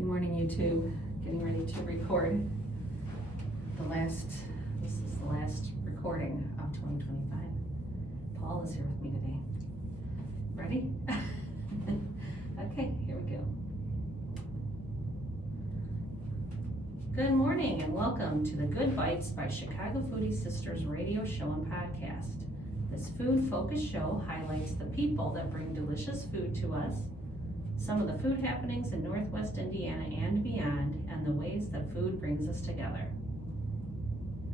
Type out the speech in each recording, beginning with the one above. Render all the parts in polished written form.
Good morning, YouTube. Getting ready to record this is the last recording of 2025. Paul is here with me today. Ready? Okay, here we go. Good morning and welcome to the Good Bites by Chicago Foodie Sisters radio show and podcast. This food-focused show highlights the people that bring delicious food to us, some of the food happenings in Northwest Indiana and beyond, and the ways that food brings us together.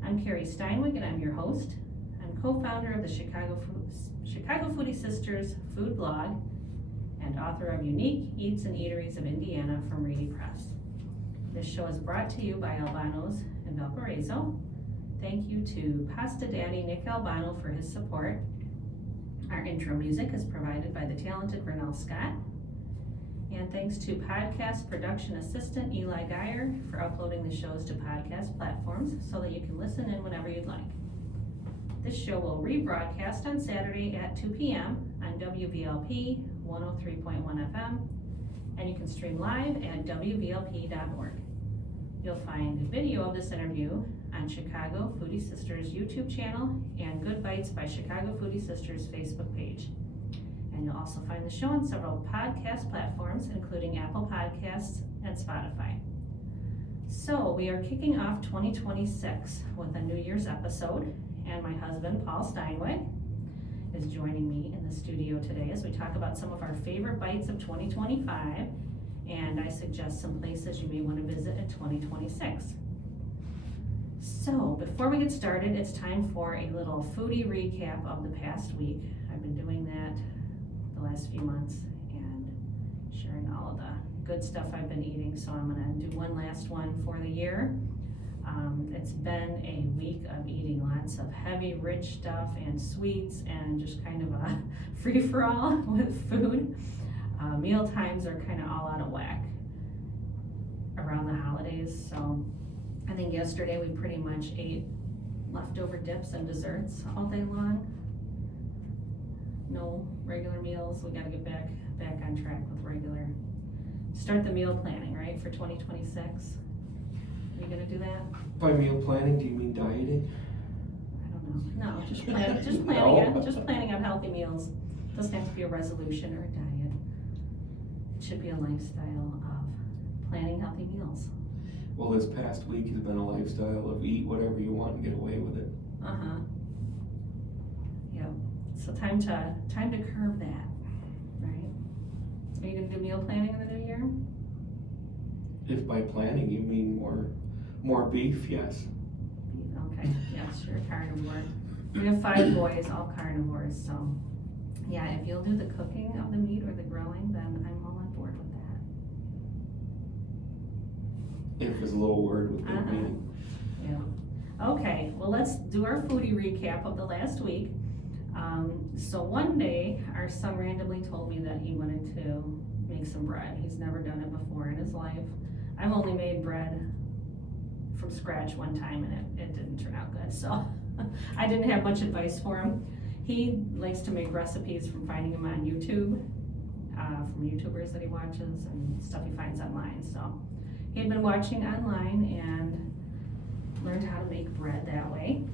I'm Paul Steinweg and I'm your host. I'm co-founder of the Chicago Foodie Sisters food blog and author of Unique Eats and Eateries of Indiana from Reedy Press. This show is brought to you by Albano's in Valparaiso. Thank you to Pasta Daddy Nick Albano for his support. Our intro music is provided by the talented Renell Scott. And thanks to podcast production assistant Eli Geyer for uploading the shows to podcast platforms so that you can listen in whenever you'd like. This show will rebroadcast on Saturday at 2 p.m. on WVLP 103.1 FM, and you can stream live at WVLP.org. You'll find a video of this interview on Chicago Foodie Sisters YouTube channel and Good Bites by Chicago Foodie Sisters Facebook page. And you'll also find the show on several podcast platforms, including Apple Podcasts and Spotify. So we are kicking off 2026 with a New Year's episode, and my husband, Paul Steinweg, is joining me in the studio today as we talk about some of our favorite bites of 2025, and I suggest some places you may want to visit in 2026. So before we get started, it's time for a little foodie recap of the past week. I've been doing that the last few months and sharing all of the good stuff I've been eating, so I'm gonna do one last one for the year. It's been a week of eating lots of heavy, rich stuff and sweets and just kind of a free-for-all with food. Meal times are kind of all out of whack around the holidays, so I think yesterday we pretty much ate leftover dips and desserts all day long. No regular meals. We gotta get back on track with regular. Start the meal planning, right, for 2026. Are you gonna do that? By meal planning, do you mean dieting? I don't know. No, just planning. No. Just planning on healthy meals. Doesn't have to be a resolution or a diet. It should be a lifestyle of planning healthy meals. Well, this past week has been a lifestyle of eat whatever you want and get away with it. Yep. So time to curb that, right? Are you gonna do meal planning in the new year? If by planning you mean more beef, yes. Okay, yes, you're a carnivore. We have 5 boys, all carnivores, so yeah, if you'll do the cooking of the meat or the grilling, then I'm all on board with that. If is a little word with good meaning. Yeah. Okay, well, let's do our foodie recap of the last week. So one day, our son randomly told me that he wanted to make some bread. He's never done it before in his life. I've only made bread from scratch one time and it didn't turn out good, so I didn't have much advice for him. He likes to make recipes from finding them on YouTube, from YouTubers that he watches and stuff he finds online. So he had been watching online and learned how to make bread that way.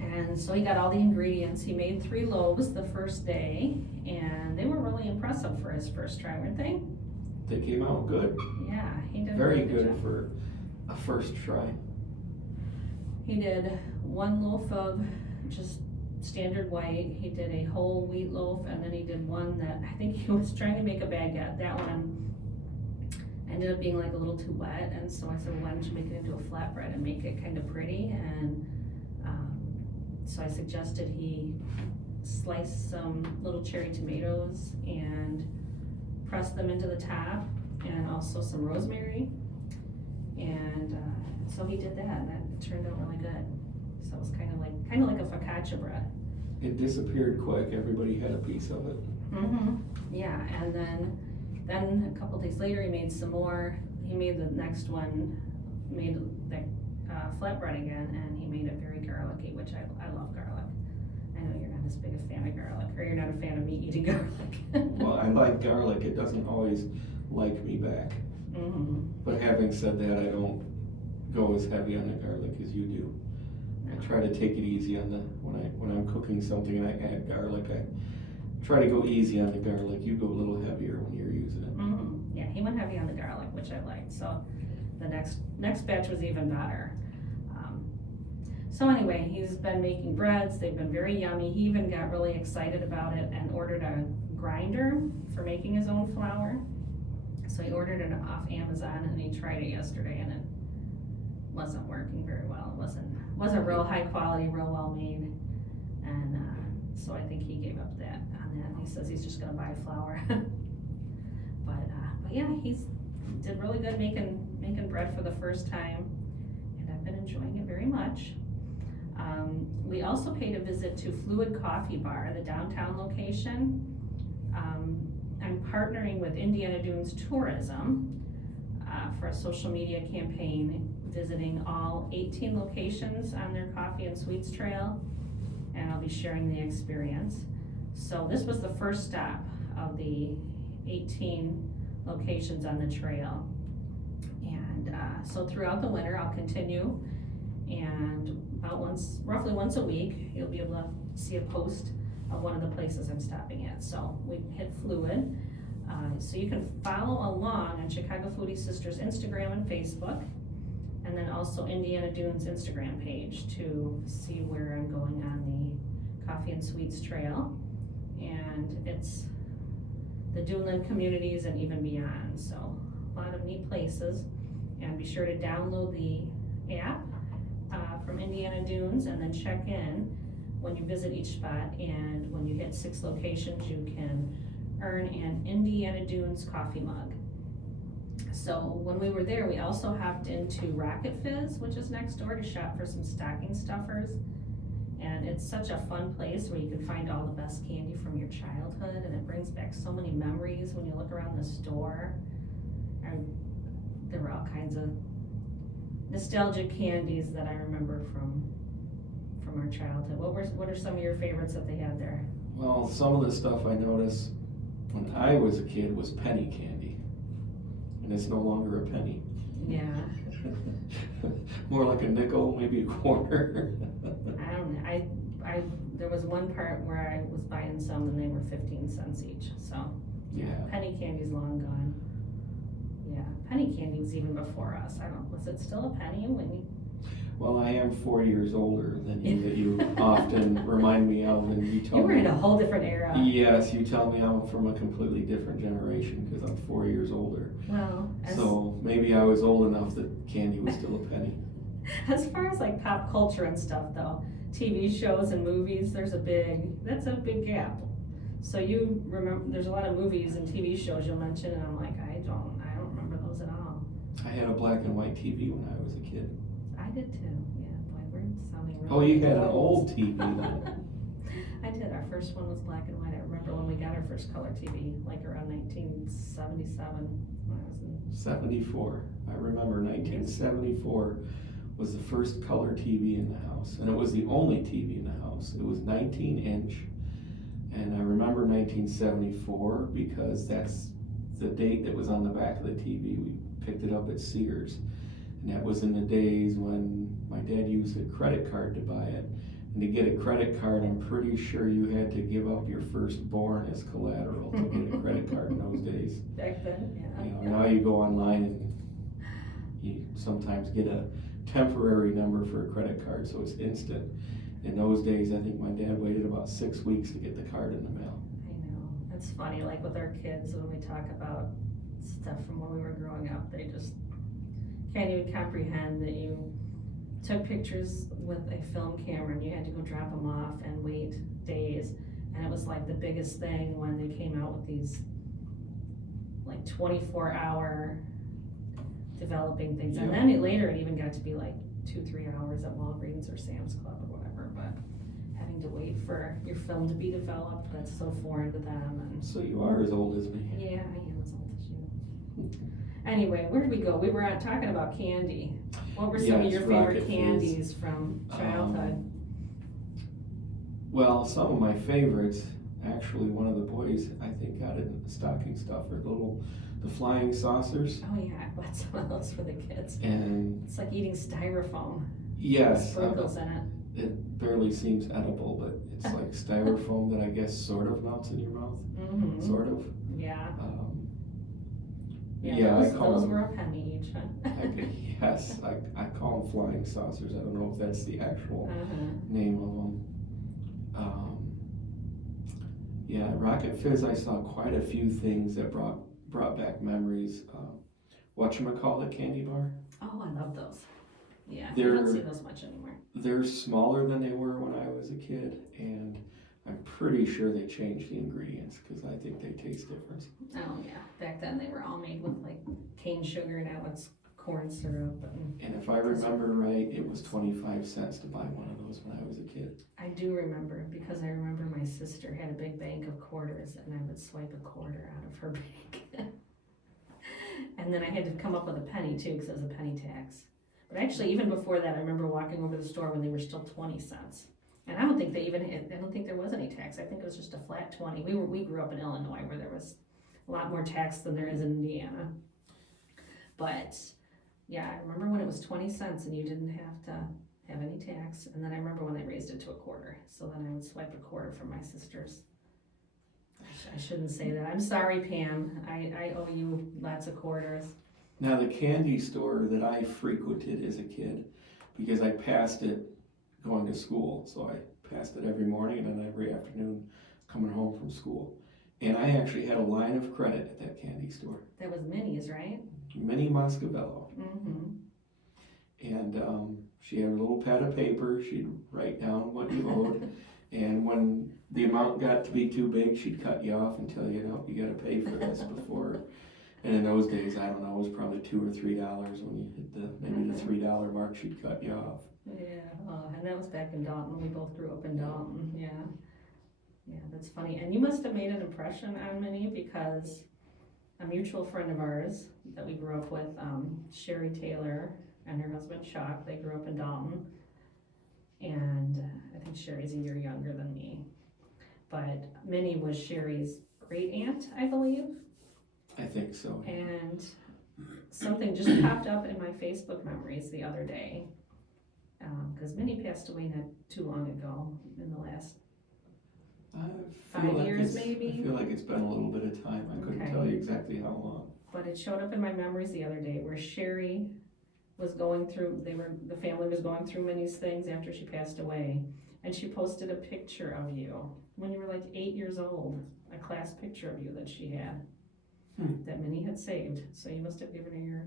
And so he got all the ingredients. He made 3 loaves the first day, and they were really impressive for his first try, weren't they? They came out good. Yeah, he did Very a really good job. for a first try. He did 1 loaf of just standard white. He did a whole wheat loaf, and then he did one that I think he was trying to make a baguette. That one ended up being like a little too wet, and so I said, well, why don't you make it into a flatbread and make it kind of pretty? And so I suggested he slice some little cherry tomatoes and press them into the top, and also some rosemary. And so he did that, and that turned out really good. So it was kind of like a focaccia bread. It disappeared quick. Everybody had a piece of it. Yeah, and then a couple days later he made some more. He made the next one, made the flatbread again, and he made it very garlicky, which I love garlic. I know you're not as big a fan of garlic, or you're not a fan of me eating garlic. Well, I like garlic. It doesn't always like me back. But having said that, I don't go as heavy on the garlic as you do. I try to take it easy on the, when I'm cooking something and I add garlic, I try to go easy on the garlic. You go a little heavier when you're using it. Yeah, he went heavy on the garlic, which I liked, so the next batch was even better. So anyway, he's been making breads, they've been very yummy. He even got really excited about it and ordered a grinder for making his own flour. So he ordered it off Amazon and he tried it yesterday and it wasn't working very well. It wasn't real high quality, real well made. And so I think he gave up that on that. He says he's just gonna buy flour. But yeah, he's did really good making bread for the first time, and I've been enjoying it very much. We also paid a visit to Fluid Coffee Bar, the downtown location. I'm partnering with Indiana Dunes Tourism for a social media campaign, visiting all 18 locations on their coffee and sweets trail, and I'll be sharing the experience. So this was the first stop of the 18 locations on the trail. And so throughout the winter, I'll continue, and roughly once a week, you'll be able to see a post of one of the places I'm stopping at. So we hit Fluid. So you can follow along on Chicago Foodie Sisters Instagram and Facebook, and then also Indiana Dunes Instagram page to see where I'm going on the Coffee and Sweets Trail. And it's the Duneland communities and even beyond, so a lot of neat places. And be sure to download the app from Indiana Dunes and then check in when you visit each spot, and when you hit 6 locations you can earn an Indiana Dunes coffee mug. So when we were there, we also hopped into Rocket Fizz, which is next door, to shop for some stocking stuffers. And it's such a fun place where you can find all the best candy from your childhood, and it brings back so many memories when you look around the store. There were all kinds of nostalgic candies that I remember from our childhood. What are some of your favorites that they had there? Well, some of the stuff I noticed when I was a kid was penny candy, and it's no longer a penny. Yeah. More like a nickel, maybe a quarter. I don't know. There was one part where I was buying some and they were 15 cents each. So Yeah. Penny candy's long gone. Yeah, penny candy was even before us. Was it still a penny when you? Well, I am 4 years older than you, that you often remind me of, and you tell me. You were in a whole different era. Yes, you tell me I'm from a completely different generation because I'm 4 years older. Well, so maybe I was old enough that candy was still a penny. As far as like pop culture and stuff though, TV shows and movies, that's a big gap. So you remember, there's a lot of movies and TV shows you'll mention, and I'm like, I don't remember those at all. I had a black and white TV when I was a kid. I did too, yeah, boy, we're sounding really Oh, you had an old TV. I did, our first one was black and white. I remember when we got our first color TV, like around 1977, when I was in 74. I remember 1974 was the first color TV in the house, and it was the only TV in the house. It was 19-inch, and I remember 1974 because that's the date that was on the back of the TV. We picked it up at Sears, and that was in the days when my dad used a credit card to buy it. And to get a credit card, I'm pretty sure you had to give up your firstborn as collateral to get a credit card in those days. back then, yeah. You know, now you go online and you sometimes get a temporary number for a credit card, so it's instant. In those days, I think my dad waited about 6 weeks to get the card in the mail. I know, it's funny, like with our kids, when we talk about stuff from when we were growing up, they just can't even comprehend that you took pictures with a film camera and you had to go drop them off and wait days. And it was like the biggest thing when they came out with these like 24-hour developing things. Yeah. And then later it even got to be like 2-3 hours at Walgreens or Sam's Club or whatever. But having to wait for your film to be developed, that's so foreign to them. And So you are as old as me. yeah, I am as old as you. Anyway, where did we go? We were talking about candy. What were some of your favorite Rocket candies Fizz. from childhood? Well, some of my favorites, actually one of the boys I think got it in the stocking stuffer, little the flying saucers. Oh yeah, I bought some of those for the kids. And It's like eating styrofoam. yes, Sprinkles in it. it barely seems edible, but it's like styrofoam that I guess sort of melts in your mouth. Mm-hmm. Sort of. Yeah. Those were a penny each. Yes, I call them flying saucers. I don't know if that's the actual name of them. Yeah, Rocket Fizz, I saw quite a few things that brought back memories. Whatchamacallit candy bar? Oh, I love those. Yeah, I They're- don't see those much anymore. They're smaller than they were when I was a kid, and I'm pretty sure they changed the ingredients because I think they taste different. Oh yeah, back then they were all made with like cane sugar, now it's corn syrup. And if I remember right, it was 25 cents to buy one of those when I was a kid. I do remember, because I remember my sister had a big bank of quarters and I would swipe a quarter out of her bank. And then I had to come up with a penny too, because it was a penny tax. But actually, even before that, I remember walking over to the store when they were still 20 cents. And I don't think there was any tax. I think it was just a flat 20. We grew up in Illinois where there was a lot more tax than there is in Indiana. But yeah, I remember when it was 20 cents and you didn't have to have any tax. And then I remember when they raised it to a quarter. So then I would swipe a quarter from my sisters. I shouldn't say that. I'm sorry, Pam. I owe you lots of quarters. Now, the candy store that I frequented as a kid, because I passed it going to school, so I passed it every morning and then every afternoon coming home from school. And I actually had a line of credit at that candy store. That was Minnie's, right? Minnie Moscavello. Mm-hmm. And she had a little pad of paper. She'd write down what you owed. And when the amount got to be too big, she'd cut you off and tell you, no, you gotta pay for this before. And in those days, I don't know, it was probably $2 or $3 when you hit maybe the $3 mark, she'd cut you off. Yeah, and that was back in Dalton. We both grew up in Dalton. Yeah, that's funny. And you must have made an impression on Minnie, because a mutual friend of ours that we grew up with, Sherry Taylor and her husband Chuck, they grew up in Dalton. And I think Sherry's a year younger than me. But Minnie was Sherry's great aunt, I believe. I think so. And something just popped up in my Facebook memories the other day. Because Minnie passed away not too long ago, in the last 5 years maybe. I feel like it's been a little bit of time. I couldn't tell you exactly how long. But it showed up in my memories the other day where Sherry was going through, the family was going through Minnie's things after she passed away. And she posted a picture of you when you were like 8 years old, a class picture of you that she had, that Minnie had saved. So you must have given her your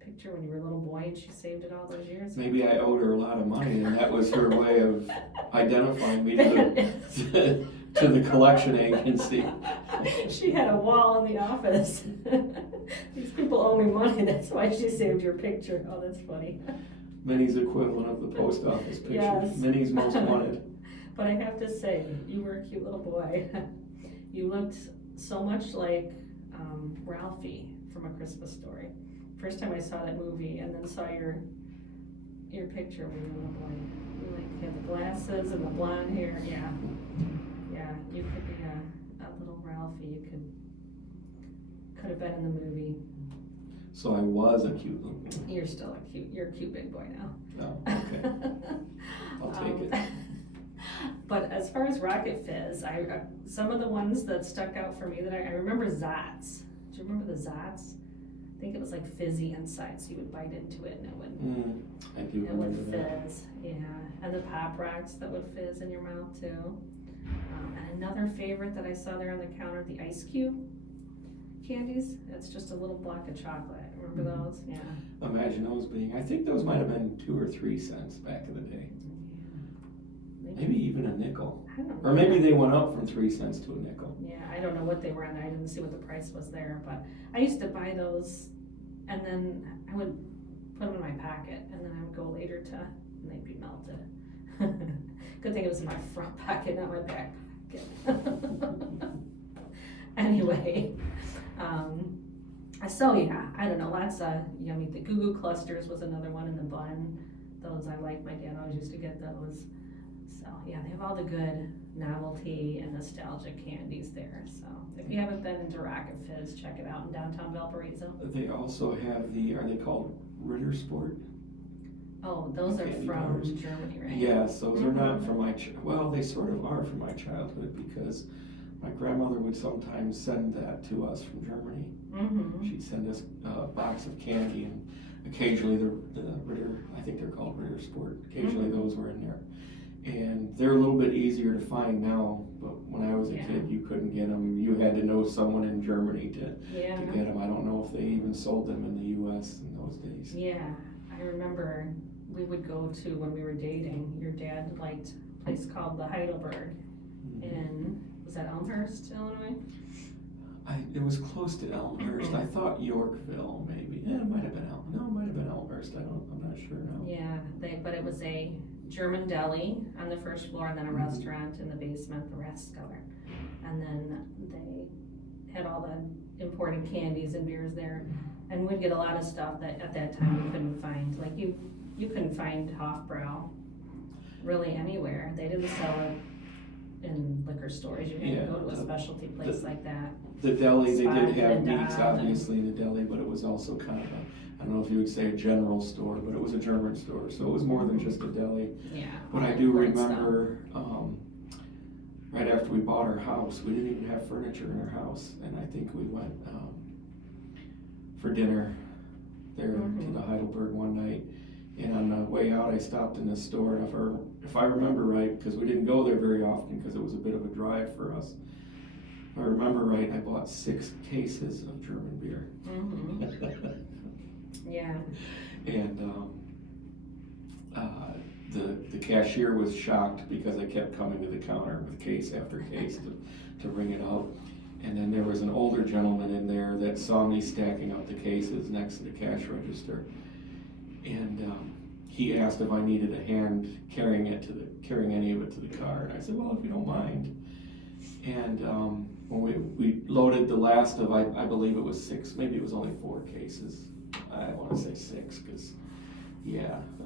picture when you were a little boy and she saved it all those years. Maybe I owed her a lot of money and that was her way of identifying me to the collection agency. She had a wall in the office. These people owe me money, that's why she saved your picture. Oh, that's funny. Minnie's equivalent of the post office picture. Yes. Minnie's most wanted. But I have to say, you were a cute little boy. You looked so much like Ralphie from A Christmas Story. First time I saw that movie and then saw your picture when you were a little boy. You had the glasses and the blonde hair. Yeah, you could be a little Ralphie. You could have been in the movie. So I was a cute little boy. You're a cute big boy now. Oh, okay. I'll take it. But as far as Rocket Fizz, some of the ones that stuck out for me that I remember Zots. Do you remember the Zots? I think it was like fizzy inside, so you would bite into it and it would. I do remember that. Fizz, yeah. And the Pop Rocks that would fizz in your mouth too. And another favorite that I saw there on the counter, the Ice Cube candies. It's just a little block of chocolate. Remember those? Yeah. Imagine those being, I think those might have been 2 or 3 cents back in the day. Maybe even a nickel. I don't know. Or maybe they went up from 3 cents to a nickel. Yeah, I don't know what they were on. I didn't see what the price was there, but I used to buy those and then I would put them in my pocket and then I would go later and they'd be melted. Good thing it was in my front pocket, not my back pocket. Anyway, so yeah, I don't know, lots of yummy. The Goo Goo Clusters was another one in the bun. Those I like. My dad always used to get those. So yeah, they have all the good novelty and nostalgic candies there. So if you haven't been into Rocket Fizz, check it out in downtown Valparaiso. They also have are they called Ritter Sport? Oh, those are Candy from bars. Germany, right? Yes, those are not from well, they sort of are from my childhood because my grandmother would sometimes send that to us from Germany. Mm-hmm. She'd send us a box of candy, and occasionally the Ritter, I think they're called Ritter Sport, occasionally those were in there. And they're a little bit easier to find now, but when I was a kid, you couldn't get them. You had to know someone in Germany to get them. I don't know if they even sold them in the U.S. in those days. Yeah, I remember we would go to, when we were dating, your dad liked a place called the Heidelberg in, was that Elmhurst, Illinois? It was close to Elmhurst. I thought Yorkville, maybe. Yeah, it might have been Elmhurst. I'm not sure now. Yeah, but it was a German deli on the first floor, and then a restaurant in the basement, the Rathskeller. And then they had all the imported candies and beers there. And we'd get a lot of stuff that at that time we couldn't find. Like you couldn't find Hofbrau really anywhere. They didn't sell it in liquor stores. You had to go to a specialty place like that. The deli, they did have and meats obviously in the deli, but it was also kind of I don't know if you would say a general store, but it was a German store, so it was more than just a deli. Yeah. But I do remember, right after we bought our house, we didn't even have furniture in our house, and I think we went for dinner there to the Heidelberg one night, and on the way out I stopped in the store, and if I remember right, because we didn't go there very often because it was a bit of a drive for us, if I remember right, I bought 6 cases of German beer. Yeah. And the cashier was shocked because I kept coming to the counter with case after case to ring it out. And then there was an older gentleman in there that saw me stacking up the cases next to the cash register. And he asked if I needed a hand carrying any of it to the car. And I said, well, if you don't mind. And when we loaded the last of, I believe it was 6, maybe it was only 4 cases. I want to say 6 because,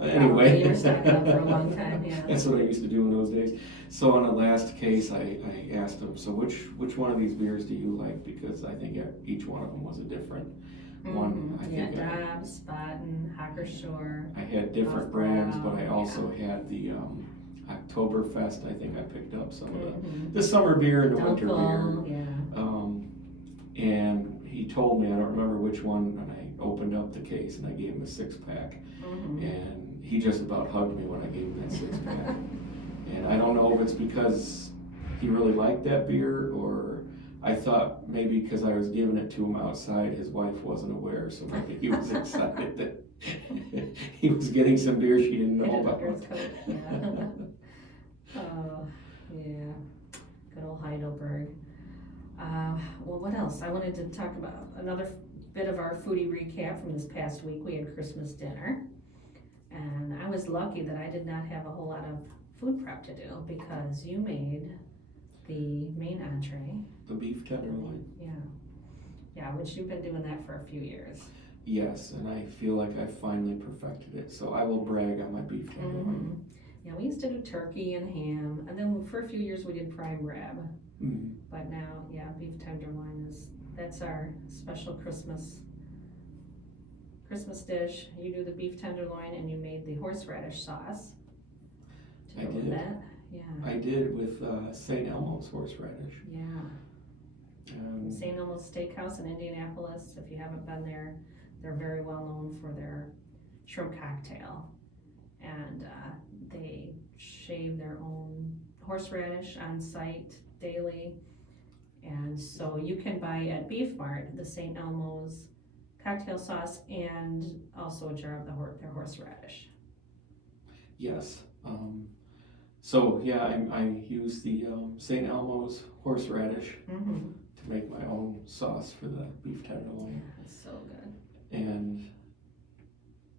anyway. You were stacking up for a long time, yeah. That's what I used to do in those days. So on the last case, I asked him, so which one of these beers do you like? Because I think each one of them was a different one. I think Dobbs, Spaten, Hockershore. I had different brands, but I also had the Oktoberfest. I think I picked up some of the summer beer and the winter beer. Yeah. And he told me, I don't remember which one, and I opened up the case and I gave him a 6-pack. And he just about hugged me when I gave him that 6-pack. And I don't know if it's because he really liked that beer, or I thought maybe because I was giving it to him outside, his wife wasn't aware, so maybe he was excited that he was getting some beer she didn't know about. Oh, yeah. Good old Heidelberg. Well, what else? I wanted to talk about another bit of our foodie recap from this past week. We had Christmas dinner, and I was lucky that I did not have a whole lot of food prep to do because you made the main entree. The beef tenderloin. Yeah, which you've been doing that for a few years. Yes, and I feel like I finally perfected it, so I will brag on my beef tenderloin. Yeah, we used to do turkey and ham, and then for a few years we did prime rib. But now, beef tenderloin that's our special Christmas dish. You do the beef tenderloin, and you made the horseradish sauce. I did. With that? Yeah. I did with St. Elmo's horseradish. Yeah. St. Elmo's Steakhouse in Indianapolis. If you haven't been there, they're very well known for their shrimp cocktail, and they shave their own horseradish on site daily. And so you can buy at Beef Mart the St. Elmo's cocktail sauce and also a jar of their horseradish. Yes. I use the St. Elmo's horseradish to make my own sauce for the beef tenderloin. Yeah, it's so good. And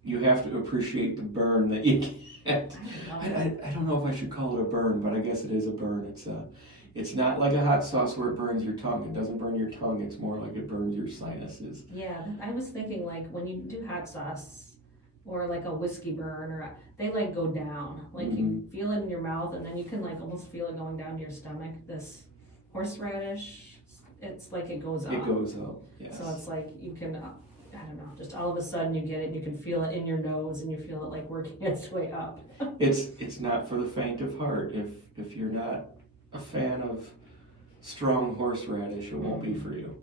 you have to appreciate the burn that you get. I don't know if I should call it a burn, but I guess it is a burn. It's not like a hot sauce where it burns your tongue. It doesn't burn your tongue. It's more like it burns your sinuses. Yeah, I was thinking like when you do hot sauce, or like a whiskey burn, they like go down. Like you feel it in your mouth, and then you can like almost feel it going down to your stomach. This horseradish, it's like it goes up. It goes up, yes. So it's like you can, I don't know, just all of a sudden you get it, you can feel it in your nose, and you feel it like working its way up. It's not for the faint of heart. If you're not a fan of strong horseradish, it won't be for you.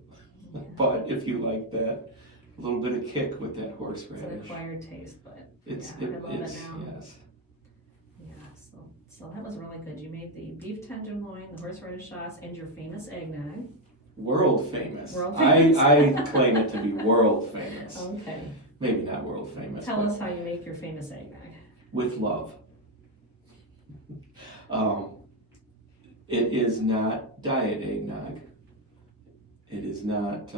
Yeah. But if you like that little bit of kick with that It's horseradish, an acquired taste, but I love it's it now. yes. Yeah, so that was really good. You made the beef tenderloin, the horseradish sauce, and your famous eggnog. World famous. World famous. I claim it to be world famous. Okay. Maybe not world famous. Tell us how you make your famous eggnog. With love. It is not diet eggnog. It is not,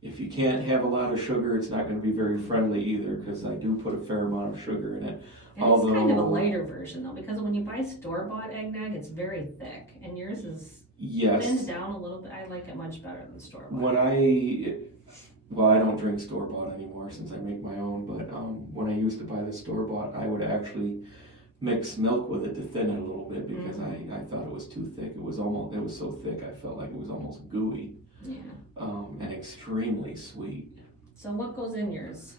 if you can't have a lot of sugar, it's not going to be very friendly either, because I do put a fair amount of sugar in it. And it's kind of a lighter version though, because when you buy store-bought eggnog, it's very thick, and yours is thinned down a little bit. I like it much better than store-bought. I don't drink store-bought anymore since I make my own, but when I used to buy the store-bought, I would actually mix milk with it to thin it a little bit, because I thought it was too thick. It was so thick I felt like it was almost gooey. Yeah. And extremely sweet. So what goes in yours?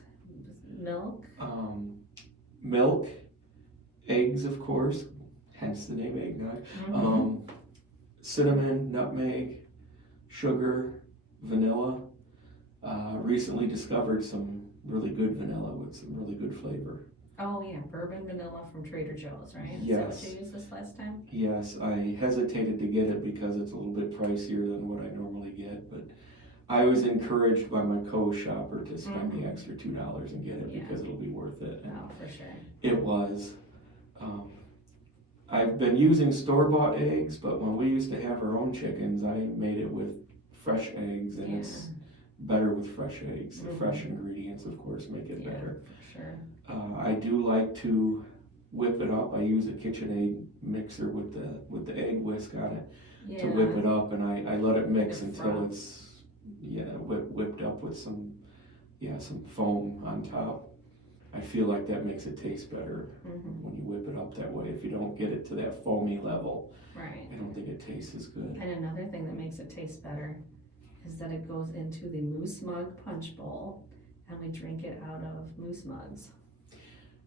Milk? Milk, eggs, of course, hence the name eggnog. Cinnamon, nutmeg, sugar, vanilla. Recently discovered some really good vanilla with some really good flavor. Oh yeah, bourbon vanilla from Trader Joe's, right? Yes. Is that what you used this last time? Yes, I hesitated to get it because it's a little bit pricier than what I normally get, but I was encouraged by my co-shopper to spend the extra $2 and get it because it'll be worth it. And oh, for sure. it was. I've been using store-bought eggs, but when we used to have our own chickens, I made it with fresh eggs, and it's better with fresh eggs. The fresh ingredients, of course, make it better. For sure. I do like to whip it up. I use a KitchenAid mixer with the egg whisk on it to whip it up, and I let it mix until it's whipped up with some foam on top. I feel like that makes it taste better when you whip it up that way. If you don't get it to that foamy level, right, I don't think it tastes as good. And another thing that makes it taste better is that it goes into the moose mug punch bowl, and we drink it out of moose mugs.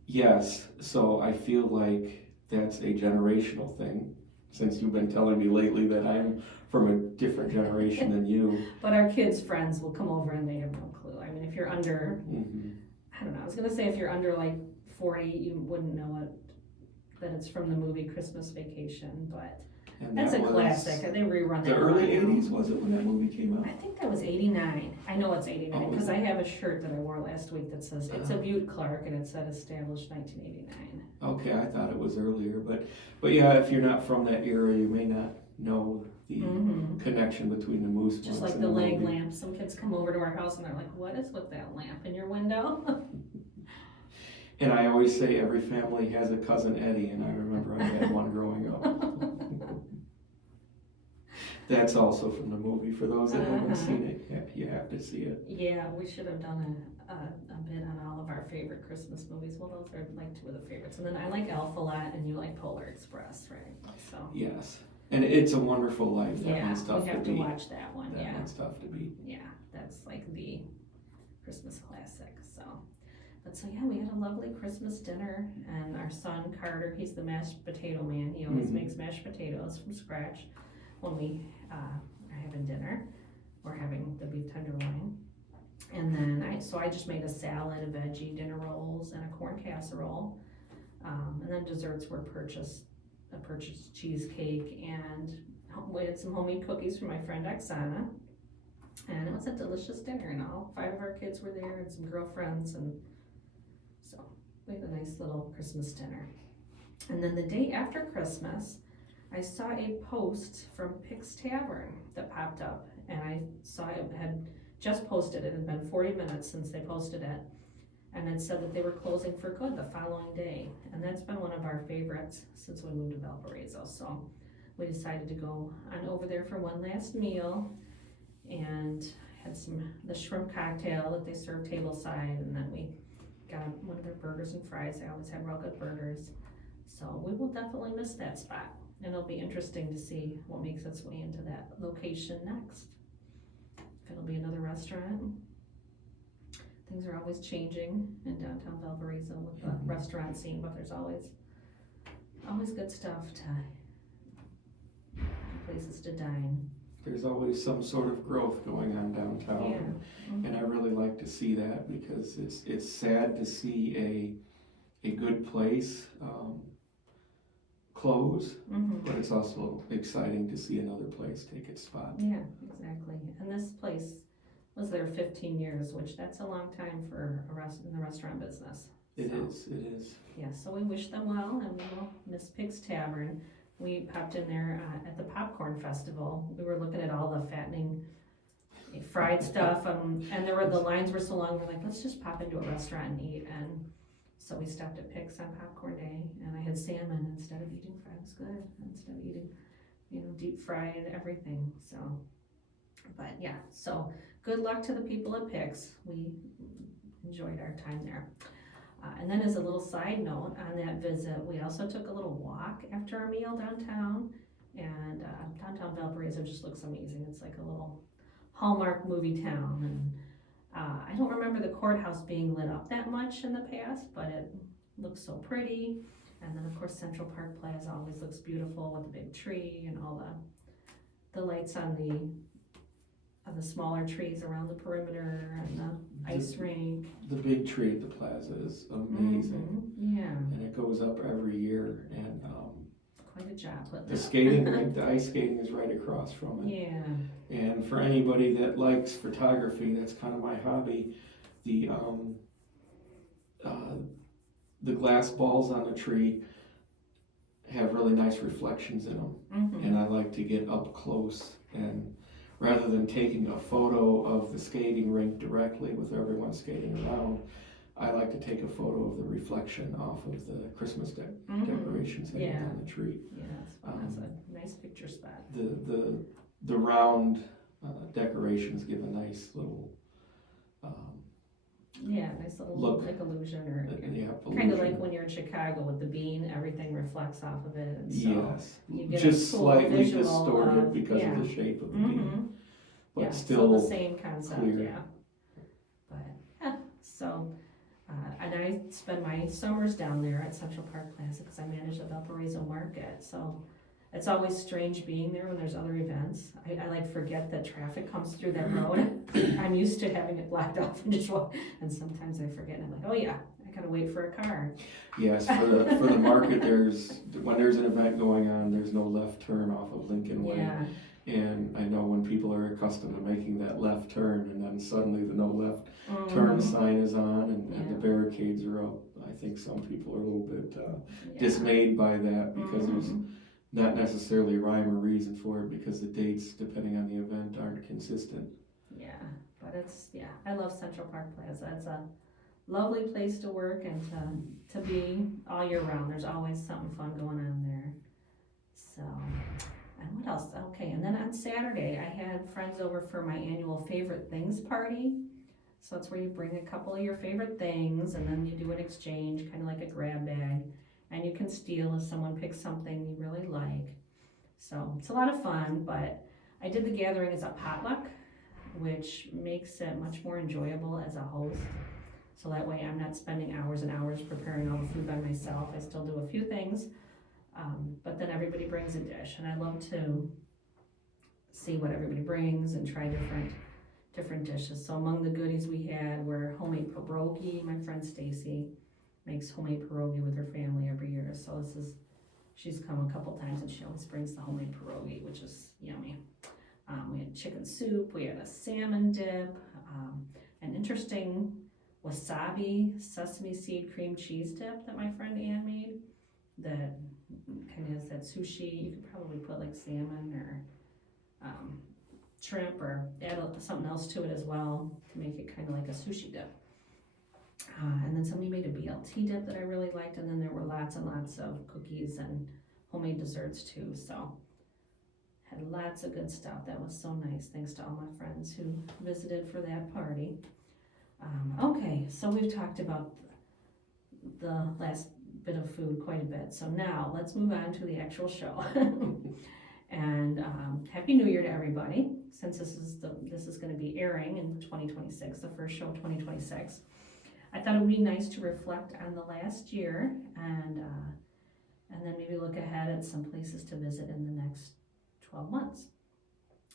Yes, so I feel like that's a generational thing, since you've been telling me lately that I'm from a different generation than you. But our kids' friends will come over and they have no clue. I mean, if you're under, I don't know, I was gonna say if you're under like 40, you wouldn't know it, that it's from the movie Christmas Vacation, but that's a classic. They rerun that. The early 80s, was it, when that movie came out? I think that was 89. I know it's 89 because I have a shirt that I wore last week that says it's a Butte Clark, and it said established 1989. Okay, I thought it was earlier, but yeah, if you're not from that era, you may not know the connection between the moose Just mugs like and the leg movie. lamp. Some kids come over to our house and they're like, "What is with that lamp in your window?" And I always say every family has a cousin Eddie, and I remember I had one growing up. That's also from the movie. For those that haven't seen it, you have to see it. Yeah, we should have done a bit on all of our favorite Christmas movies. Well, those are like two of the favorites. And then I like Elf a lot, and you like Polar Express, right? So yes, and It's a Wonderful Life. That one's tough we have to beat. watch that one. That one's tough to beat. Yeah, that's like the Christmas classic. So yeah, we had a lovely Christmas dinner, and our son Carter, he's the mashed potato man. He always makes mashed potatoes from scratch when we are having dinner or having the beef tenderloin. And then I just made a salad, a veggie, dinner rolls, and a corn casserole. And then desserts were I purchased cheesecake, and we had some homemade cookies from my friend Oksana. And it was a delicious dinner, and all 5 of our kids were there, and some girlfriends, and so we had a nice little Christmas dinner. And then the day after Christmas, I saw a post from Pick's Tavern that popped up, and I saw it had just posted. It had been 40 minutes since they posted it, and it said that they were closing for good the following day. And that's been one of our favorites since we moved to Valparaiso. So we decided to go on over there for one last meal, and had the shrimp cocktail that they served tableside, and then we got one of their burgers and fries. They always have real good burgers. So we will definitely miss that spot. And it'll be interesting to see what makes its way into that location next. If it'll be another restaurant. Things are always changing in downtown Valparaiso with the restaurant scene, but there's always good stuff to, places to dine. There's always some sort of growth going on downtown. Yeah. And I really like to see that because it's sad to see a good place close, but it's also exciting to see another place take its spot. Yeah, exactly. And this place was there 15 years, which that's a long time for in the restaurant business. It is. Yeah, so we wish them well, and we will miss Pig's Tavern. We popped in there at the Popcorn Festival. We were looking at all the fattening fried stuff, and the lines were so long, we're like, let's just pop into a restaurant and eat. And so we stopped at Pig's on Popcorn Day, and I had salmon instead of eating fried. It was good, instead of eating, deep fried everything. So, but yeah, so good luck to the people at Pig's. We enjoyed our time there. And then as a little side note on that visit, we also took a little walk after our meal downtown, and downtown Valparaiso just looks amazing. It's like a little Hallmark movie town, and I don't remember the courthouse being lit up that much in the past, but it looks so pretty. And then of course Central Park Plaza always looks beautiful with the big tree and all the lights on the smaller trees around the perimeter and the ice rink. The big tree at the plaza is amazing. Yeah. And it goes up every year, and quite a job. the skating rink, the ice skating is right across from it. Yeah. And for anybody that likes photography, that's kind of my hobby. The glass balls on the tree have really nice reflections in them, and I like to get up close, and rather than taking a photo of the skating rink directly with everyone skating around, I like to take a photo of the reflection off of the Christmas decorations hanging on the tree. Yeah, that's a nice picture spot. The round decorations give a nice little nice little look, like illusion, or illusion. kind of like when you're in Chicago with the bean, everything reflects off of it, and so Yes, you get just a cool slightly visual distorted because of the shape of the bean, but still so the same concept, clear. But so and I spend my summers down there at Central Park Plaza because I manage the Valparaiso Market, so it's always strange being there when there's other events. I like forget that traffic comes through that road. I'm used to having it blocked off and just walk, and sometimes I forget and I'm like, oh yeah, I gotta wait for a car. Yes, for the market, when there's an event going on, there's no left turn off of Lincoln Way. Yeah. And I know when people are accustomed to making that left turn, and then suddenly the no left turn sign is on, and the barricades are up. I think some people are a little bit dismayed by that because there's not necessarily a rhyme or reason for it, because the dates, depending on the event, aren't consistent. Yeah, but I love Central Park Plaza. It's a lovely place to work and to be all year round. There's always something fun going on there. So, and what else? Okay, and then on Saturday, I had friends over for my annual Favorite Things party. So it's where you bring a couple of your favorite things, and then you do an exchange, kind of like a grab bag. And you can steal if someone picks something you really like. So it's a lot of fun, but I did the gathering as a potluck, which makes it much more enjoyable as a host. So that way I'm not spending hours and hours preparing all the food by myself. I still do a few things, but then everybody brings a dish, and I love to see what everybody brings and try different dishes. So among the goodies we had were homemade pierogi. My friend Stacy makes homemade pierogi with her family every year. So she's come a couple times, and she always brings the homemade pierogi, which is yummy. We had chicken soup, we had a salmon dip, an interesting wasabi sesame seed cream cheese dip that my friend Ann made that kind of has that sushi. You could probably put like salmon or shrimp or add something else to it as well to make it kind of like a sushi dip. And then somebody made a BLT dip that I really liked, and then there were lots and lots of cookies and homemade desserts too, so had lots of good stuff. That was so nice. Thanks to all my friends who visited for that party. Okay, so we've talked about the last bit of food quite a bit. So now let's move on to the actual show. And Happy New Year to everybody, since this is going to be airing in 2026, the first show of 2026. I thought it would be nice to reflect on the last year and then maybe look ahead at some places to visit in the next 12 months.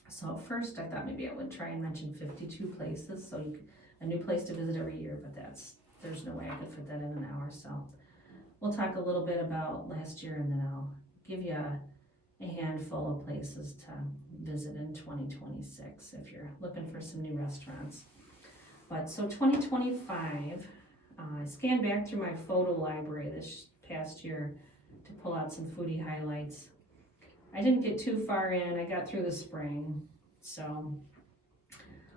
So first, I thought maybe I would try and mention 52 places, so a new place to visit every year, but there's no way I could fit that in an hour. So we'll talk a little bit about last year, and then I'll give you a handful of places to visit in 2026 if you're looking for some new restaurants. But so 2025, I scanned back through my photo library this past year to pull out some foodie highlights. I didn't get too far in, I got through the spring, so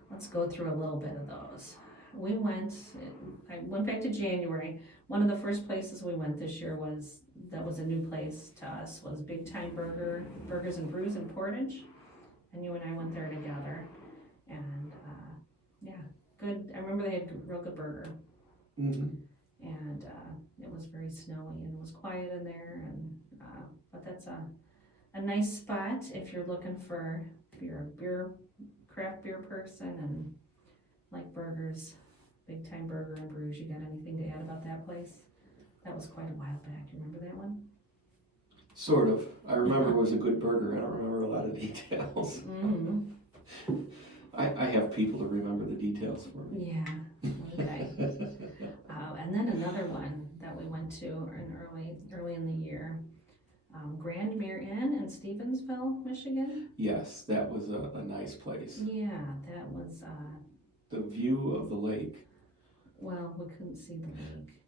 let's go through a little bit of those. I went back to January. One of the first places we went this year that was a new place to us was Big Time Burgers and Brews in Portage, and you and I went there together, and yeah, good. I remember they had real good burger, Mm-hmm. and it was very snowy and it was quiet in there, and but that's a nice spot if you're looking if you're a craft beer person and like burgers. Big Time Burger and Brews. You got anything to add about that place? That was quite a while back. You remember that one? Sort of. I remember it was a good burger. I don't remember a lot of details. Mm-hmm. I have people to remember the details for me. Yeah. Okay. And then another one that we went to early in the year, Grand Mere Inn in Stevensville, Michigan. Yes, that was a nice place. Yeah, that was. The view of the lake. Well, we couldn't see the lake,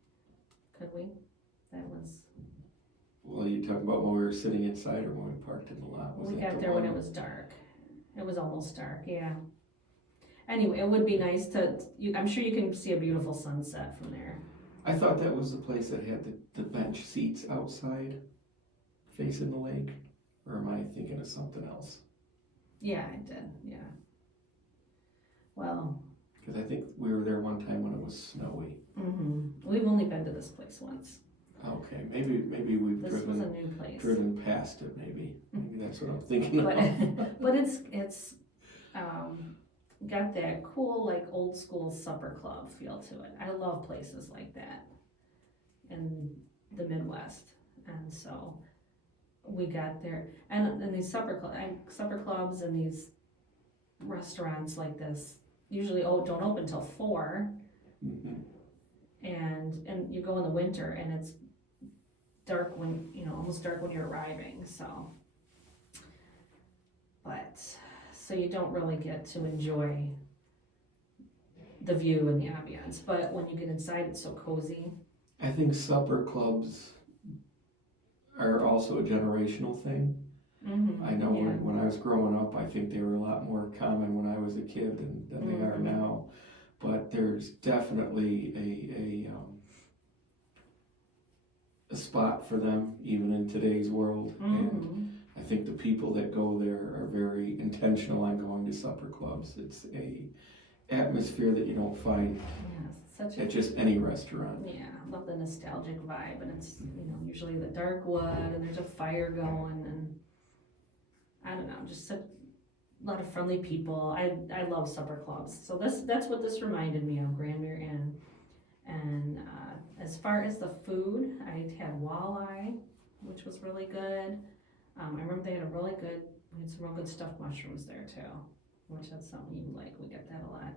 could we? That was. Well, you talking about when we were sitting inside or when we parked in the lot? We got there when it was dark. It was almost dark, yeah. Anyway, it would be nice I'm sure you can see a beautiful sunset from there. I thought that was the place that had the bench seats outside facing the lake. Or am I thinking of something else? Yeah, I did, yeah. Well. Because I think we were there one time when it was snowy. Mm-hmm. We've only been to this place once. Okay, maybe we've This was a new place. driven past it. Maybe that's what I'm thinking but, of. But it's got that cool like old school supper club feel to it. I love places like that in the Midwest, and so we got there, and these supper clubs and these restaurants like this usually don't open till 4. Mm-hmm. And you go in the winter and it's dark almost dark when you're arriving, so you don't really get to enjoy the view and the ambiance, but when you get inside it's so cozy. I think supper clubs are also a generational thing. Mm-hmm. I know when I was growing up, I think they were a lot more common when I was a kid than they are now. But there's definitely a spot for them, even in today's world. Mm-hmm. And I think the people that go there are very intentional on going to supper clubs. It's a atmosphere that you don't find at just any restaurant. Yeah, I love the nostalgic vibe, and it's usually the dark wood, and there's a fire going, and I don't know, just a lot of friendly people. I love supper clubs, so that's what this reminded me of, Grand Mere Inn. And as far as the food, I had walleye, which was really good. I remember they had we had some real good stuffed mushrooms there too, which that's something you like. We get that a lot.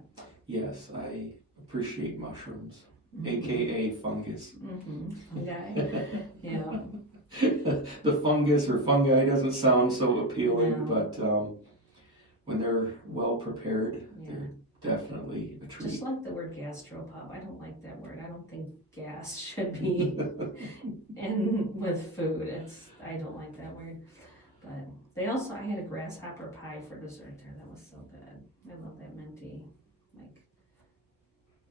Yes, I appreciate mushrooms, Mm-hmm. AKA fungus. Mm-hmm. Okay. Yeah. The fungus or fungi doesn't sound so appealing, No. but when they're well prepared, Yeah. they're definitely a treat. Just like the word gastropub. I don't like that word. I don't think gas should be in with food. I don't like that word. But I had a grasshopper pie for dessert there. That was so good. I love that minty, like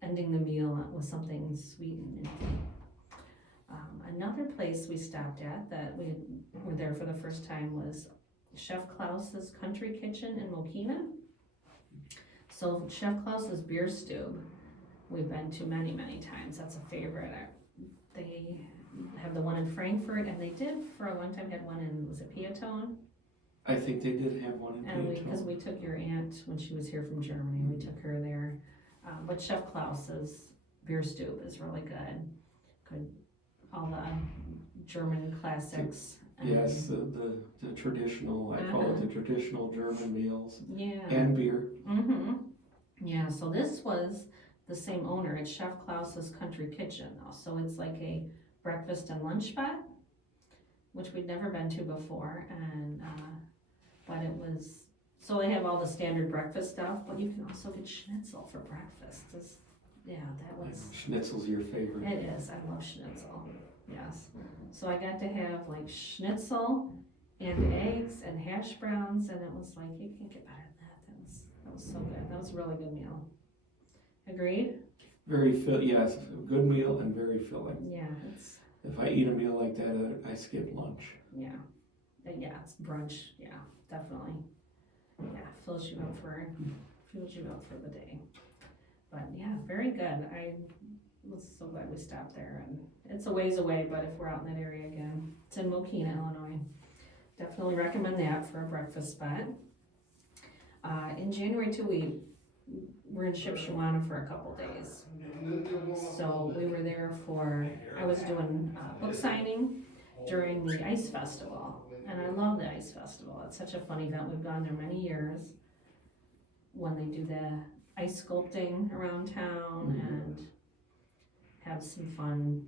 ending the meal with something sweet and minty. Another place we stopped at that we were there for the first time was Chef Klaus's Country Kitchen in Mokina. So Chef Klaus's Beer Stube, we've been to many, many times. That's a favorite. They have the one in Frankfurt, and they did for a long time had one in, was it Piatone? I think they did have one in And because Piatone. we took your aunt when she was here from Germany, we took her there. But Chef Klaus's beer stew is really good. Good, all the German classics. Yes, the traditional, I call it the traditional German meals. Yeah. And beer. Mm-hmm. Yeah, so this was the same owner. It's Chef Klaus's Country Kitchen though. So it's like a breakfast and lunch spot, which we'd never been to before. And, but it was, so they have all the standard breakfast stuff, but you can also get schnitzel for breakfast. Yeah, that was. Schnitzel's your favorite. It is. I love schnitzel. Yes. So I got to have like schnitzel and eggs and hash browns, and it was like, you can't get better than that. That was so good. That was a really good meal. Agreed? Yes, a good meal and very filling. Yeah, it's. If I eat a meal like that, I skip lunch. Yeah. Yeah, it's brunch. Yeah, definitely. Yeah, fills you up for the day. But yeah, very good. I was so glad we stopped there, and it's a ways away, but if we're out in that area again, it's in Mokina, Illinois. Definitely recommend that for a breakfast spot. In January too, we were in Shipshewana for a couple days. So we were there I was doing book signing during the Ice Festival, and I love the Ice Festival. It's such a fun event. We've gone there many years when they do the ice sculpting around town and have some fun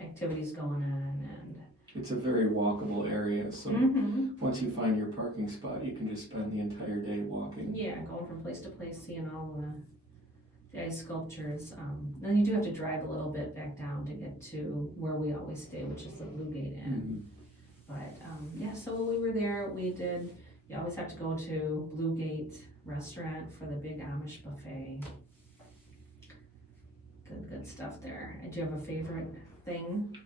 activities going on. And it's a very walkable area, so once you find your parking spot, you can just spend the entire day walking. Yeah, going from place to place, seeing all the ice sculptures. Then you do have to drive a little bit back down to get to where we always stay, which is the Blue Gate Inn. But yeah, so when we were there, you always have to go to Blue Gate Restaurant for the big Amish buffet. Good stuff there. Do you have a favorite thing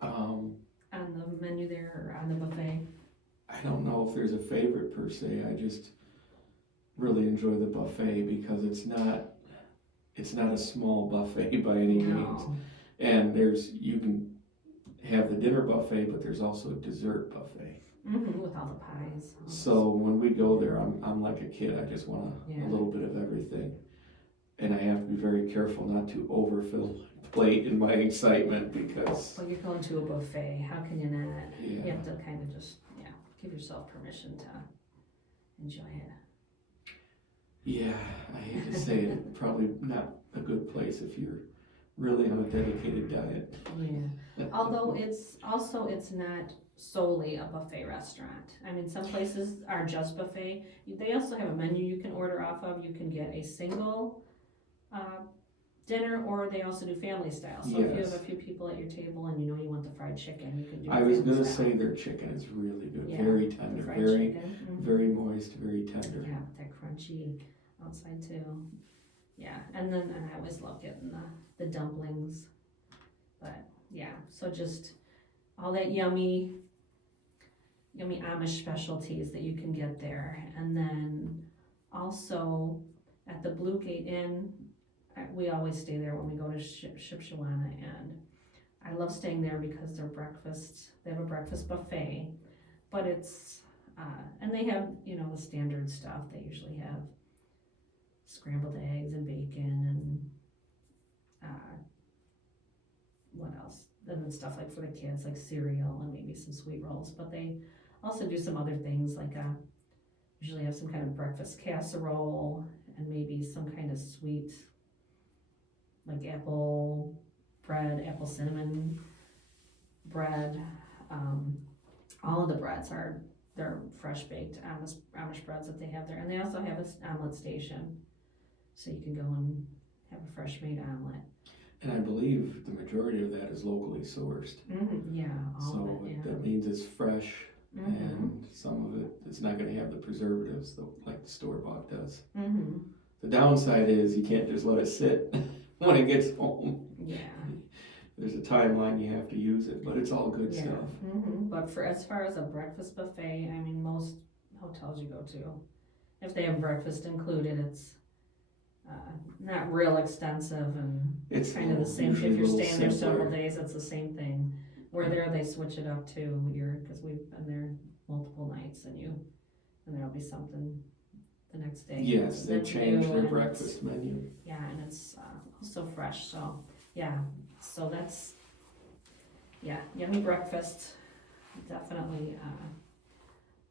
on the menu there or on the buffet? I don't know if there's a favorite per se. I just really enjoy the buffet because it's not a small buffet by any means. And you can have the dinner buffet, but there's also a dessert buffet. With all the pies. So when we go there, I'm like a kid. I just want a little bit of everything. And I have to be very careful not to overfill my plate in my excitement because. Well, you're going to a buffet. How can you not? Yeah. You have to kind of just, give yourself permission to enjoy it. Yeah, I hate to say it. Probably not a good place if you're really on a dedicated diet. Yeah. Although it's not solely a buffet restaurant. I mean, some places are just buffet. They also have a menu you can order off of. You can get a single dinner, or they also do family style. So if you have a few people at your table and you want the fried chicken, you can do I was going to say their chicken is really good. Yeah, very tender, very moist, very tender. Yeah, with that crunchy outside too. Yeah, and I always love getting the dumplings. But yeah, so just all that yummy Amish specialties that you can get there. And then also at the Blue Gate Inn, we always stay there when we go to Shipshewana, and I love staying there because they have a breakfast buffet, but it's, and they have, the standard stuff. They usually have scrambled eggs and bacon and, what else? And then stuff like for the kids, like cereal and maybe some sweet rolls, but they also do some other things like, usually have some kind of breakfast casserole and maybe some kind of sweet, like apple cinnamon bread. All of the breads they're fresh baked Amish breads that they have there. And they also have an omelet station. So you can go and have a fresh made omelet. And I believe the majority of that is locally sourced. Yeah, all of it, yeah. That means it's fresh, and some of it's not going to have the preservatives like the store-bought does. The downside is you can't just let it sit when it gets home. Yeah. There's a timeline you have to use it, but it's all good stuff. But as far as a breakfast buffet, I mean, most hotels you go to, if they have breakfast included, it's not real extensive, and It's kind of the same, if usually a you're little staying there several simpler. days, it's the same thing. Where there, they switch it up to because we've been there multiple nights, and there'll be something the next day. Yes, they that's change new, their and breakfast menu. Yeah, and it's also fresh, so, yeah, so that's, yeah, yummy breakfast. Definitely,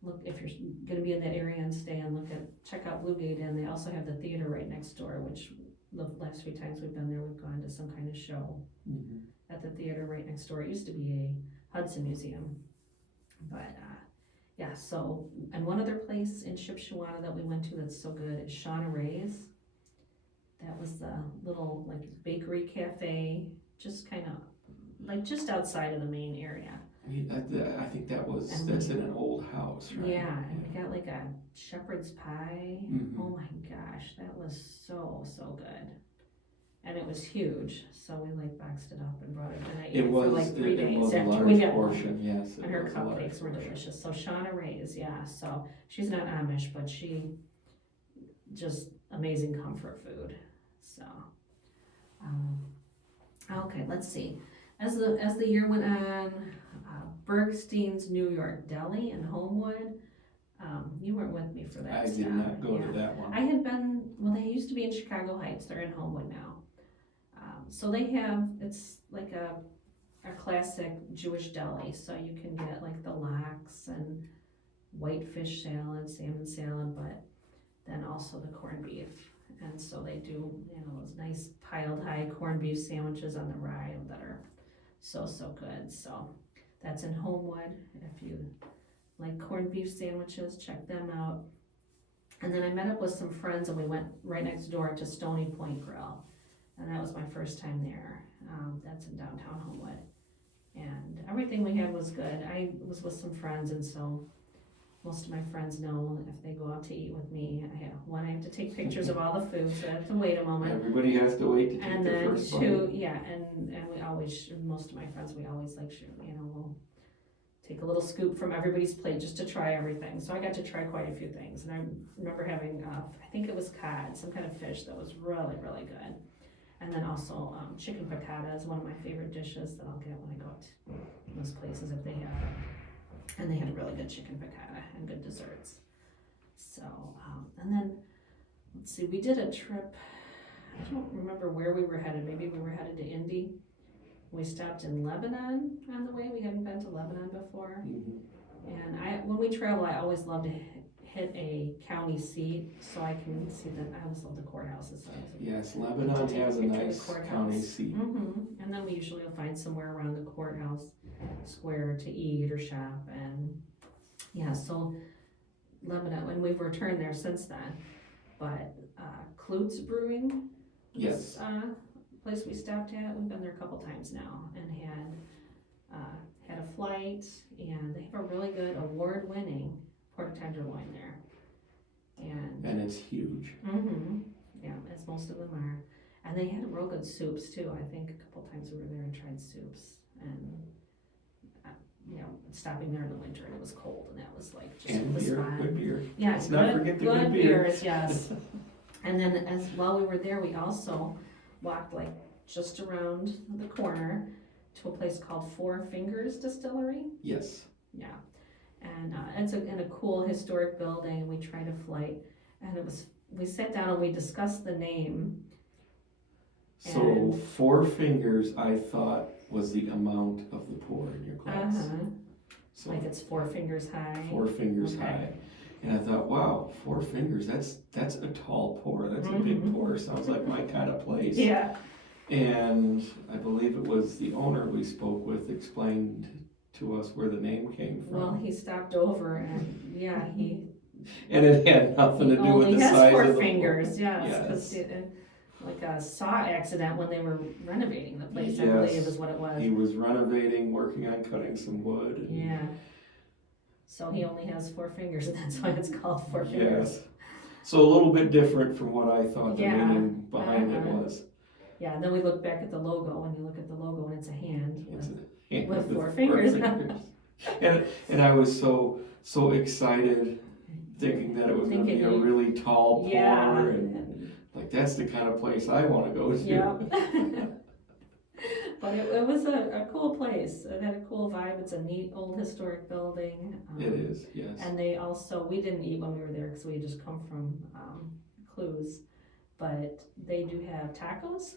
look, if you're gonna be in that area and stay and check out Blue Gate Inn. They also have the theater right next door, which the last few times we've been there, we've gone to some kind of show Mhm. at the theater right next door. It used to be a Hudson Museum, but, yeah, so, and one other place in Shipshewana that we went to that's so good is Shauna Ray's. That was the little, like, bakery cafe, just kind of, like, just outside of the main area. I think that's in an old house, right? Yeah, and we got like a shepherd's pie. Mhm. Oh my gosh, that was so good. And it was huge, so we like boxed it up and brought it, and I ate it for like 3 days. It was a after we large got home. portion, yes. And her cupcakes were delicious. So Shauna Ray's, yeah, so she's not Amish, but she just amazing comfort food. So, okay, let's see. As the year went on, Bergstein's New York Deli in Homewood. You weren't with me for that. I did not go to that one. I had been. Well, they used to be in Chicago Heights. They're in Homewood now. So they have. It's like a classic Jewish deli. So you can get like the lox and white fish salad, salmon salad, but then also the corned beef. And so they do, those nice piled high corned beef sandwiches on the rye that are so good. So that's in Homewood. If you like corned beef sandwiches, check them out. And then I met up with some friends, and we went right next door to Stony Point Grill, and that was my first time there. That's in downtown Homewood, and everything we had was good. I was with some friends, and so most of my friends know if they go out to eat with me, I have to take pictures of all the food, so I have to wait a moment. Everybody has to wait to take And their then first bite. and we always, most of my friends, we always like, we'll take a little scoop from everybody's plate just to try everything. So I got to try quite a few things, and I remember having, I think it was cod, some kind of fish that was really good. And then also chicken piccata is one of my favorite dishes that I'll get when I go to those places if they have it. And they had a really good chicken piccata and good desserts. So, and then, let's see, we did a trip, I don't remember where we were headed. Maybe we were headed to Indy. We stopped in Lebanon on the way. We hadn't been to Lebanon before. Mhm. And when we travel, I always love to hit a county seat so I can see I always love the courthouses. So Yes, Lebanon has a nice county seat. Mm-hmm. And then we usually will find somewhere around the courthouse square to eat or shop. And yeah, so Lebanon, and we've returned there since then. But Klutz Brewing, Yes. place we stopped at. We've been there a couple times now, and had a flight, and they have a really good award-winning pork tenderloin there. And it's huge. Mm-hmm. Yeah, as most of them are. And they had real good soups too. I think a couple times we were there and tried soups, and stopping there in the winter, and it was cold, and that was like just And the beer, spot. good beer. Yeah, Let's not forget the good beers, yes. And then while we were there, we also walked like just around the corner to a place called Four Fingers Distillery. Yes. Yeah, and it's in a cool historic building. We tried a flight, and we sat down and we discussed the name. So And- 4 fingers, I thought, was the amount of the pour in your glass. So Like it's 4 fingers high. 4 fingers Okay. high. And I thought, wow, 4 fingers, that's a tall pour. That's a big pour. Sounds like my kind of place. Yeah. And I believe it was the owner we spoke with explained to us where the name came from. Well, he stopped over, and yeah, And it had nothing to do with the only has size 4 of the fingers, Yes. yes, because like a saw accident when they were renovating the place, I Yes. believe is what it was. He was renovating, working on cutting some wood. And Yeah. So he only has 4 fingers, and that's why it's called 4 fingers. Yes. So a little bit different from what I thought the Yeah. meaning behind it was. Yeah, and then we look back at the logo, and you look at the logo, and it's a hand. It's a hand With 4 fingers. And I was so excited thinking that it was going to be a really tall pour Yeah. and like, that's the kind of place I wanna go to. Yeah. But it was a cool place. It had a cool vibe. It's a neat old historic building. It is, yes. And they also, we didn't eat when we were there because we had just come from Clues, but they do have tacos.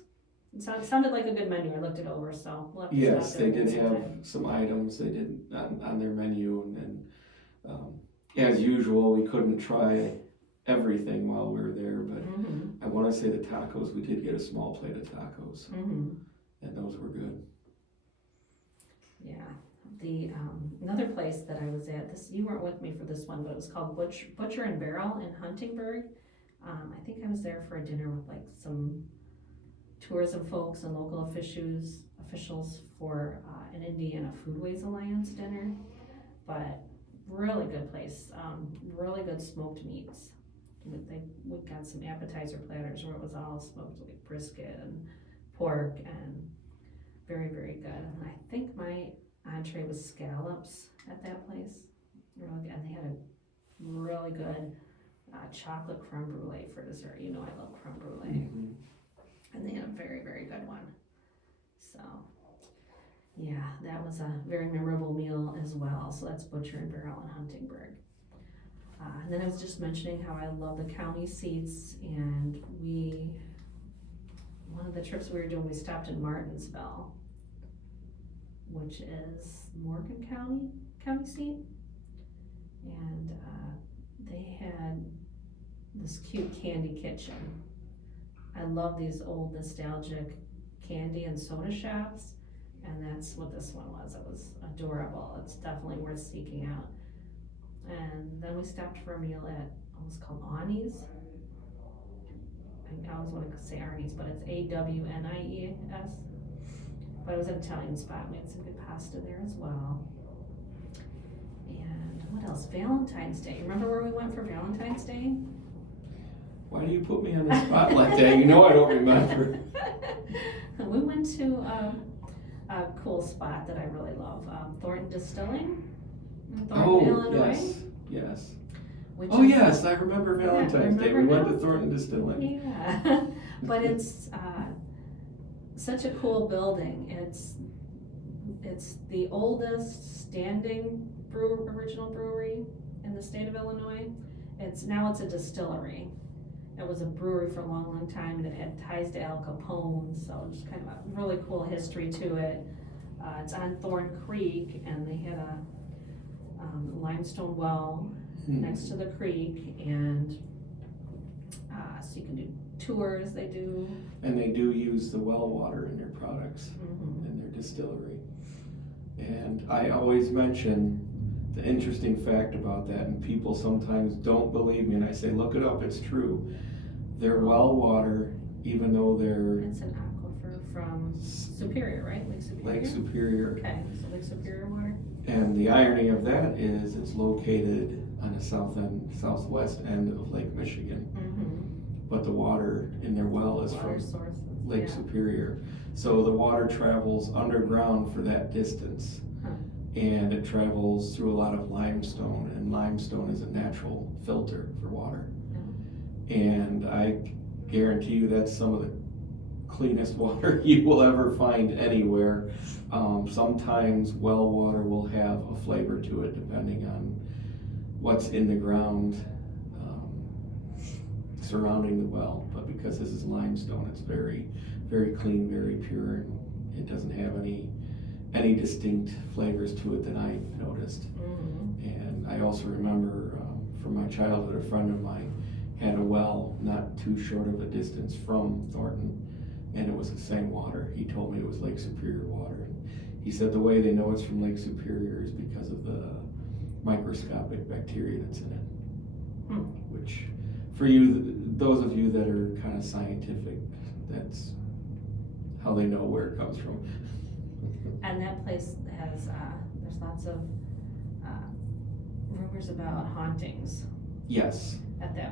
It sounded like a good menu. I looked it over, so we'll have to Yes, stop there they and did get have some time. some items they did on their menu, and as usual, we couldn't try everything while we were there, but Mm-hmm. I wanna say the tacos, we did get a small plate of tacos, Mm-hmm. and those were good. Yeah. The another place that I was at, this you weren't with me for this one, but it was called Butcher and Barrel in Huntingburg. I think I was there for a dinner with like some tourism folks and local officials for an Indiana Foodways Alliance dinner. But really good place, really good smoked meats. We got some appetizer platters where it was all smoked, like brisket and pork, and very, very good. And I think my entree was scallops at that place. Really good. And they had a really good chocolate creme brulee for dessert. You know I love creme brulee. Mhm. And they had a very, very good one. So, yeah, that was a very memorable meal as well. So that's Butcher and Barrel in Huntingburg. And then I was just mentioning how I love the county seats, and one of the trips we were doing, we stopped in Martinsville, which is Morgan County seat, and they had this cute candy kitchen. I love these old nostalgic candy and soda shops, and that's what this one was. It was adorable. It's definitely worth seeking out. And then we stopped for a meal at what was called Awnie's. I always want to say Arnie's, but it's Awnies. But it was an Italian spot. We had some good pasta there as well. And what else? Valentine's Day. Remember where we went for Valentine's Day? Why do you put me on the spot like that? You know I don't remember. We went to a cool spot that I really love, Thornton Distilling in Thornton, Illinois. Yes. Which Oh is, yes, I remember Valentine's Day. We went to Thornton Distilling. Yeah, but it's such a cool building. It's the oldest standing original brewery in the state of Illinois. Now it's a distillery. It was a brewery for a long, long time, and it had ties to Al Capone, so just kind of a really cool history to it. It's on Thorn Creek, and they had a limestone well next to the creek, and so you can do tours. They do, and they do use the well water in their products, in their distillery. And I always mention the interesting fact about that, and people sometimes don't believe me, and I say, look it up, it's true. Their well water, even though they're... It's an aquifer from Superior, right? Lake Superior? Lake Superior. Okay, so Lake Superior water. And the irony of that is it's located on the southwest end of Lake Michigan. But the water in their well is from Lake Superior. So the water travels underground for that distance. And it travels through a lot of limestone, and limestone is a natural filter for water. And I guarantee you that's some of the cleanest water you will ever find anywhere. Sometimes well water will have a flavor to it depending on what's in the ground surrounding the well, but because this is limestone, it's very, very clean, very pure, and it doesn't have any distinct flavors to it that I noticed. And I also remember from my childhood, a friend of mine had a well not too short of a distance from Thornton, and it was the same water. He told me it was Lake Superior water. He said the way they know it's from Lake Superior is because of the microscopic bacteria that's in it, which for you, those of you that are kind of scientific, that's how they know where it comes from. And that place has, there's lots of rumors about hauntings Yes. at that